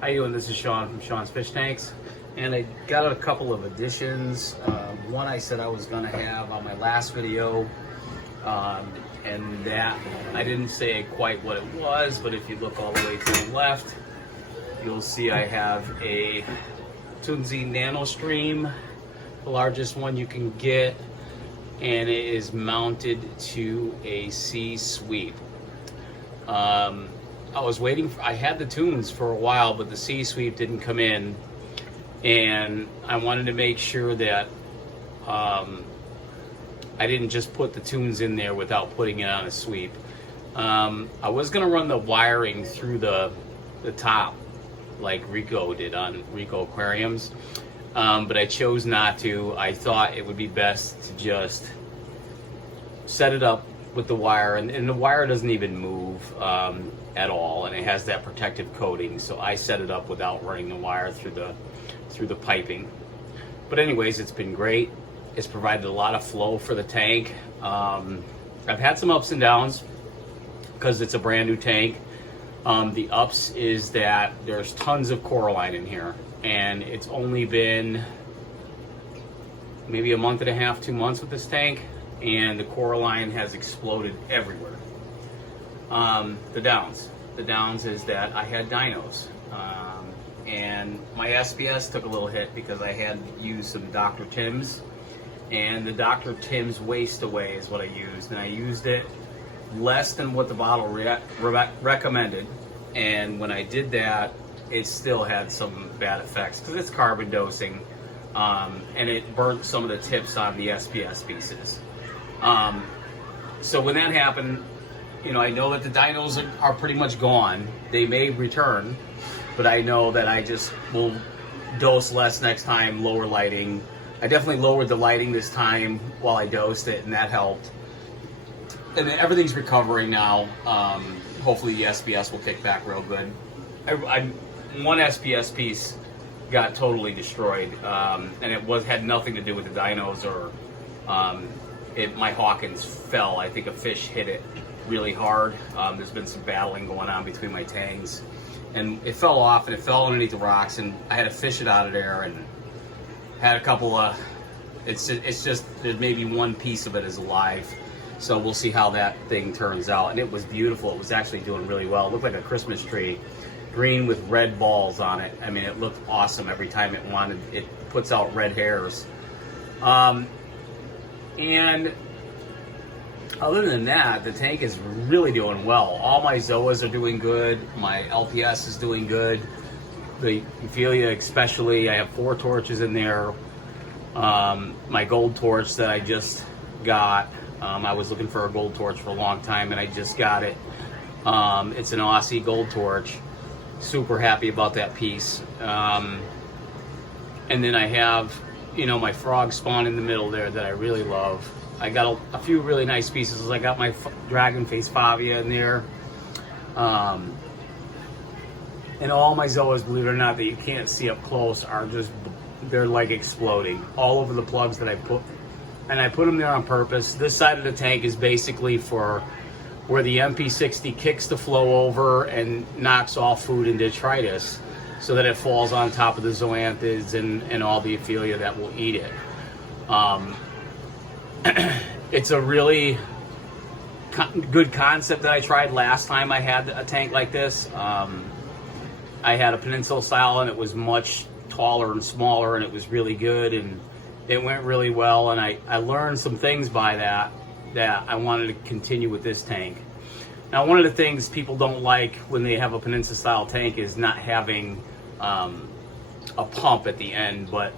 How you doing? This is Sean from Sean's Fish Tanks, and I got a couple of additions. One I said I was going to have on my last video, and that I didn't say quite what it was, but if you look all the way to the left, you'll see I have a Tunzi Nano Stream, the largest one you can get, and it is mounted to a C-sweep. I was waiting I had the tunes for a while, but the C-sweep didn't come in, and I wanted to make sure that I didn't just put the tunes in there without putting it on a sweep. I was gonna run the wiring through the top like Rico did on Rico Aquariums, but I chose not to. I thought it would be best to just set it up with the wire, and the wire doesn't even move at all, and it has that protective coating, so I set it up without running the wire through the piping. But anyways, it's been great. It's provided a lot of flow for the tank. I've had some ups and downs because it's a brand new tank. The ups is that there's tons of coralline in here, and it's only been maybe a month and a half, 2 months with this tank, and the coralline has exploded everywhere. The downs is that I had dinos, and my SPS took a little hit because I had used some Dr. Tim's, and the Dr. Tim's waste away is what I used, and I used it less than what the bottle recommended, and when I did that, it still had some bad effects because it's carbon dosing, and it burnt some of the tips on the SPS pieces. So when that happened, you know, I know that the dinos are pretty much gone. They may return, but I know that I just will dose less next time, lower lighting. I definitely lowered the lighting this time while I dosed it, and that helped. And then everything's recovering now. Hopefully the SPS will kick back real good. One SPS piece got totally destroyed, and it had nothing to do with the dinos or my Hawkins fell. I think a fish hit it really hard. There's been some battling going on between my tanks, and it fell off, and it fell underneath the rocks, and I had to fish it out of there, and had a couple of, it's just there's maybe one piece of it is alive, so we'll see how that thing turns out. And it was beautiful. It was actually doing really well. It looked like a Christmas tree, green with red balls on it. I mean, it looked awesome every time it puts out red hairs. And other than that, the tank is really doing well. All my Zoas are doing good. My LPS is doing good. The Ophelia especially, I have 4 torches in there. My gold torch that I just got, I was looking for a gold torch for a long time, and I just got it. It's an Aussie gold torch. Super happy about that piece. And then I have, you know, my frog spawn in the middle there that I really love. I got a few really nice pieces. I got my dragon face Favia in there. And all my Zoas, believe it or not, that you can't see up close are just, they're like exploding all over the plugs that I put. And I put them there on purpose. This side of the tank is basically for where the MP60 kicks the flow over and knocks all food and detritus so that it falls on top of the zoanthids and all the Ophelia that will eat it. It's a really good concept that I tried last time I had a tank like this. I had a Peninsula style, and it was much taller and smaller, and it was really good, and it went really well, and I learned some things by that I wanted to continue with this tank. Now, one of the things people don't like when they have a Peninsula style tank is not having a pump at the end, but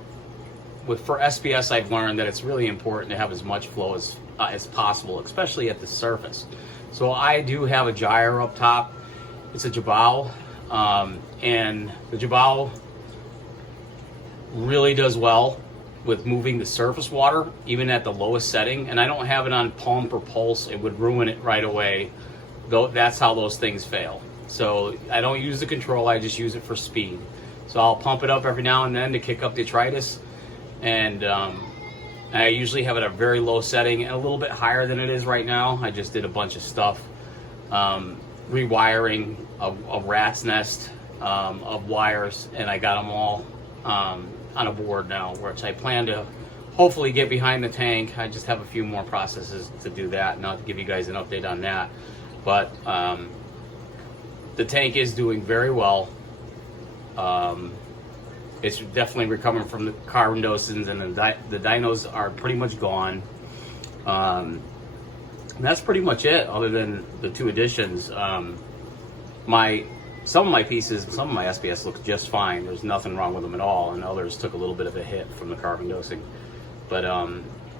for SPS, I've learned that it's really important to have as much flow as possible, especially at the surface. So I do have a gyre up top. It's a Jabal, and the Jabal really does well with moving the surface water, even at the lowest setting. And I don't have it on pump or pulse. It would ruin it right away. Though that's how those things fail. So I don't use the control, I just use it for speed. So I'll pump it up every now and then to kick up detritus. And I usually have it at a very low setting and a little bit higher than it is right now. I just did a bunch of stuff, rewiring a rat's nest of wires, and I got them all on a board now, which I plan to hopefully get behind the tank. I just have a few more processes to do that, and I'll give you guys an update on that. But the tank is doing very well. It's definitely recovering from the carbon dosins, and the dynos are pretty much gone. And that's pretty much it, other than the 2 additions. Some of my pieces, some of my SPS look just fine. There's nothing wrong with them at all, and others took a little bit of a hit from the carbon dosing. But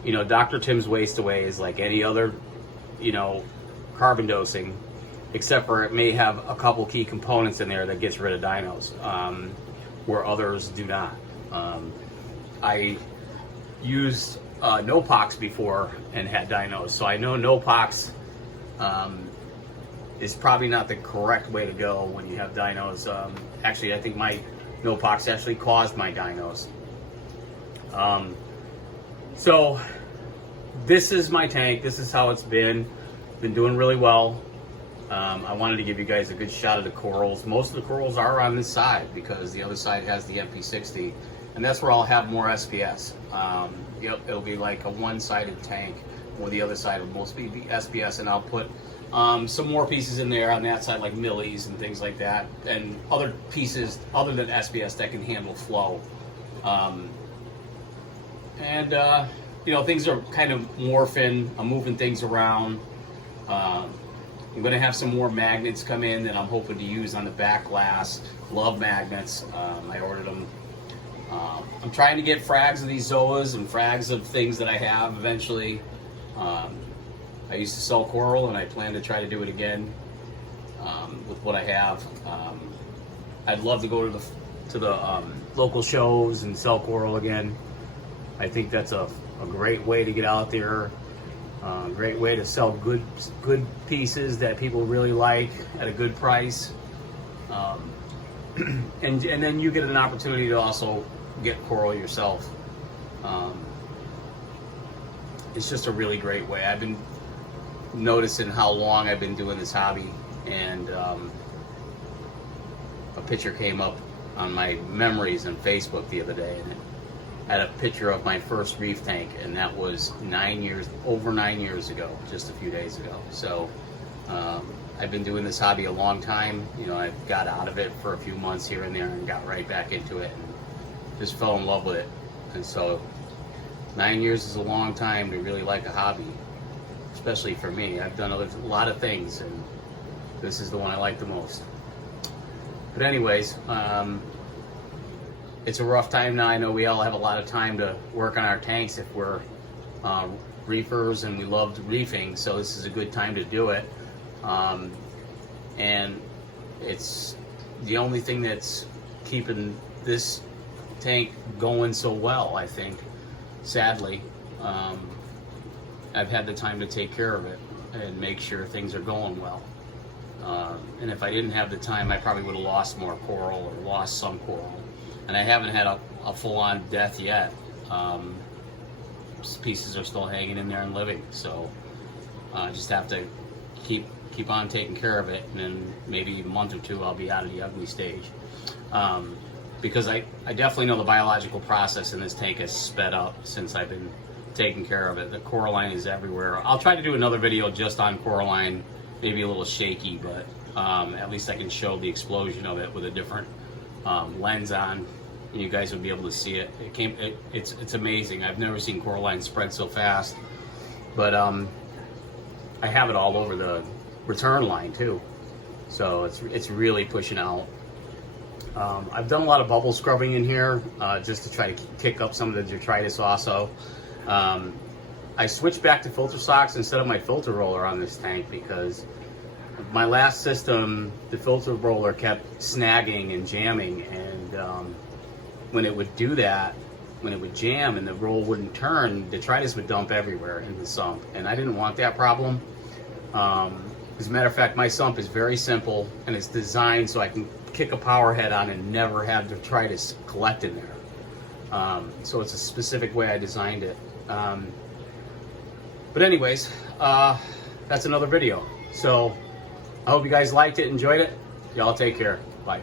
you know, Dr. Tim's Waste Away is like any other, you know, carbon dosing, except for it may have a couple key components in there that gets rid of dynos, where others do not. I used no-pox before and had dynos, so I know no-pox is probably not the correct way to go when you have dynos. Actually, I think my no-pox actually caused my dynos. So this is my tank. This is how it's been doing really well. I wanted to give you guys a good shot of the corals. Most of the corals are on this side because the other side has the MP60, and that's where I'll have more SPS. Yep, it'll be like a one-sided tank, where the other side will mostly be SPS, and I'll put some more pieces in there on that side, like millies and things like that, and other pieces other than SPS that can handle flow. You know, things are kind of morphing. I'm moving things around. I'm going to have some more magnets come in that I'm hoping to use on the back glass. Love magnets. I ordered them. I'm trying to get frags of these Zoas and frags of things that I have eventually. I used to sell coral, and I plan to try to do it again with what I have. I'd love to go to the local shows and sell coral again. I think that's a great way to get out there. Great way to sell good pieces that people really like at a good price. And then you get an opportunity to also get coral yourself. It's just a really great way. I've been noticing how long I've been doing this hobby, and a picture came up on my memories on Facebook the other day, and it had a picture of my first reef tank, and that was over 9 years ago, just a few days ago. So I've been doing this hobby a long time. You know, I got out of it for a few months here and there and got right back into it and just fell in love with it. And so 9 years is a long time to really like a hobby, especially for me. I've done a lot of things, and this is the one I like the most. But anyways, it's a rough time now. I know we all have a lot of time to work on our tanks if we're reefers and we loved reefing, so this is a good time to do it. And it's the only thing that's keeping this tank going so well, I think. Sadly, I've had the time to take care of it and make sure things are going well. And if I didn't have the time, I probably would have lost more coral or lost some coral. And I haven't had a full-on death yet. Pieces are still hanging in there and living, so I just have to keep on taking care of it, and then maybe a month or two I'll be out of the ugly stage. Because I definitely know the biological process in this tank has sped up since I've been taking care of it. The coralline is everywhere. I'll try to do another video just on coralline, maybe a little shaky, but at least I can show the explosion of it with a different lens on. And you guys would be able to see it. It's amazing. I've never seen coralline spread so fast. But I have it all over the return line too, so it's really pushing out. I've done a lot of bubble scrubbing in here just to try to kick up some of the detritus also. I switched back to filter socks instead of my filter roller on this tank because my last system, the filter roller kept snagging and jamming, and when it would do that, when it would jam and the roll wouldn't turn, detritus would dump everywhere in the sump, and I didn't want that problem. As a matter of fact, my sump is very simple, and it's designed so I can kick a power head on and never have detritus collect in there. So it's a specific way I designed it. But anyways, that's another video. So I hope you guys liked it, enjoyed it. Y'all take care. Bye.